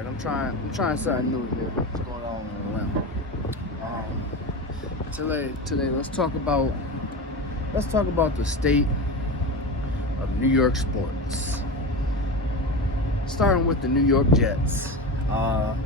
right, I'm trying something new here. What's going on in Atlanta? Today, let's talk about the state of New York sports. Starting with the New York Jets. I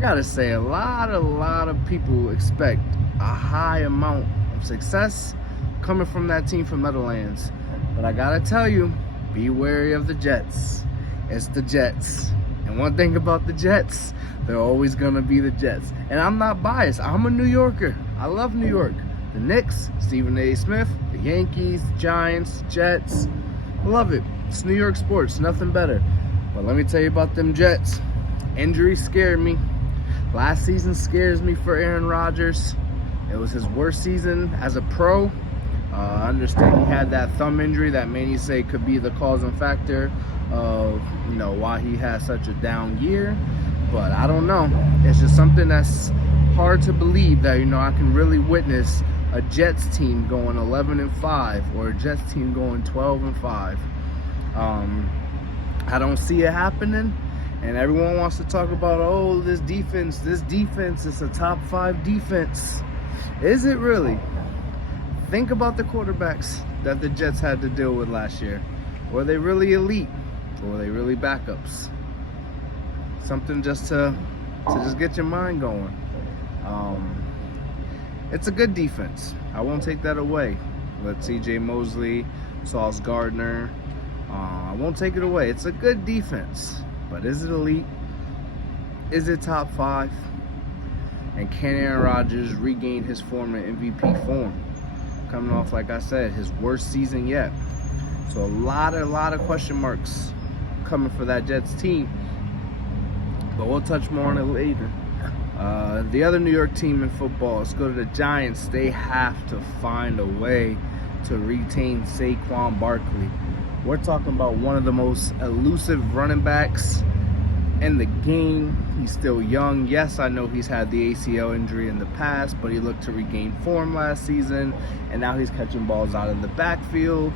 gotta say, a lot of people expect a high amount of success coming from that team from Meadowlands, but I gotta tell you, be wary of the Jets. It's the Jets. And one thing about the Jets, they're always gonna be the Jets. And I'm not biased. I'm a New Yorker. I love New York. The Knicks, Stephen A. Smith, the Yankees, Giants, Jets. I love it. It's New York sports, nothing better. But let me tell you about them Jets. Injuries scared me. Last season scares me for Aaron Rodgers. It was his worst season as a pro. I understand he had that thumb injury that many say could be the causing factor of, why he had such a down year. But I don't know. It's just something that's hard to believe that, I can really witness a Jets team going 11-5 or a Jets team going 12-5. I don't see it happening. And everyone wants to talk about, oh, this defense is a top 5 defense. Is it really? Think about the quarterbacks that the Jets had to deal with last year. Were they really elite? Or were they really backups? Something just to get your mind going. It's a good defense. I won't take that away. Let C.J. Mosley, Sauce Gardner. I won't take it away. It's a good defense. But is it elite? Is it top 5? And can Aaron Rodgers regain his former MVP form? Coming off, like I said, his worst season yet. So a lot of question marks coming for that Jets team. But we'll touch more on it later. The other New York team in football, let's go to the Giants. They have to find a way to retain Saquon Barkley. We're talking about one of the most elusive running backs in the game. He's still young. Yes, I know he's had the ACL injury in the past, but he looked to regain form last season, and now he's catching balls out in the backfield.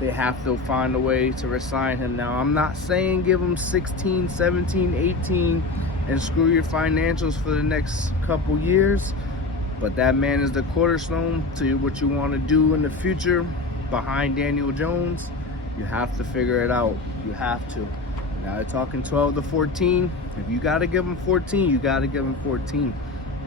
They have to find a way to re-sign him. Now, I'm not saying give him 16, 17, 18 and screw your financials for the next couple years, but that man is the cornerstone to what you want to do in the future behind Daniel Jones. You have to figure it out. You have to. Now they're talking 12 to 14. If you got to give him 14, you got to give him 14.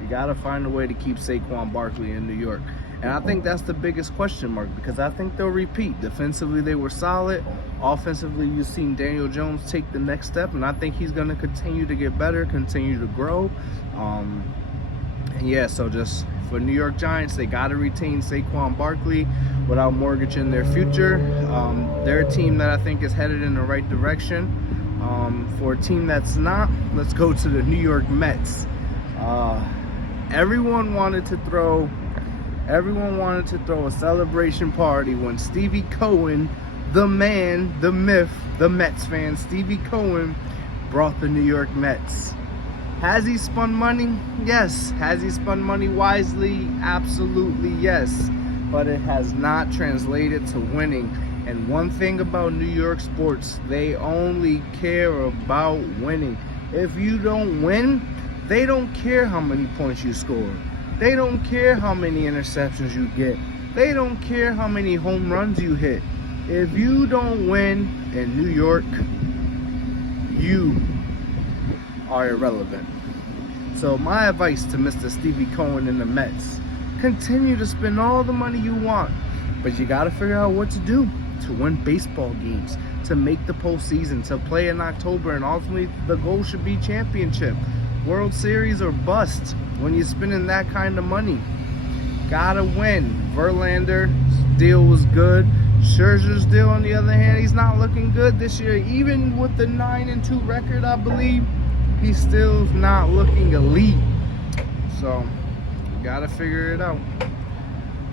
You got to find a way to keep Saquon Barkley in New York. And I think that's the biggest question mark, because I think they'll repeat. Defensively, they were solid. Offensively, you've seen Daniel Jones take the next step, and I think he's going to continue to get better, continue to grow. So just for New York Giants, they got to retain Saquon Barkley without mortgaging their future. They're a team that I think is headed in the right direction. For a team that's not, let's go to the New York Mets. Everyone wanted to throw a celebration party when Stevie Cohen, the man, the myth, the Mets fan, Stevie Cohen, brought the New York Mets. Has he spun money? Yes. Has he spun money wisely? Absolutely yes. But it has not translated to winning. And one thing about New York sports, they only care about winning. If you don't win, they don't care how many points you score. They don't care how many interceptions you get. They don't care how many home runs you hit. If you don't win in New York, you are irrelevant. So my advice to Mr. Stevie Cohen and the Mets, continue to spend all the money you want, but you got to figure out what to do to win baseball games, to make the postseason, to play in October, and ultimately the goal should be championship. World Series or bust when you're spending that kind of money. Gotta win. Verlander's deal was good. Scherzer's deal, on the other hand, he's not looking good this year. Even with the 9-2 record, I believe, he's still not looking elite. So, gotta figure it out.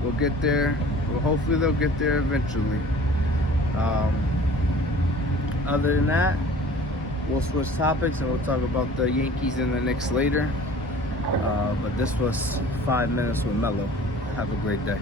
We'll get there. Well, hopefully they'll get there eventually. Other than that, we'll switch topics and we'll talk about the Yankees and the Knicks later. But this was 5 minutes with Melo. Have a great day.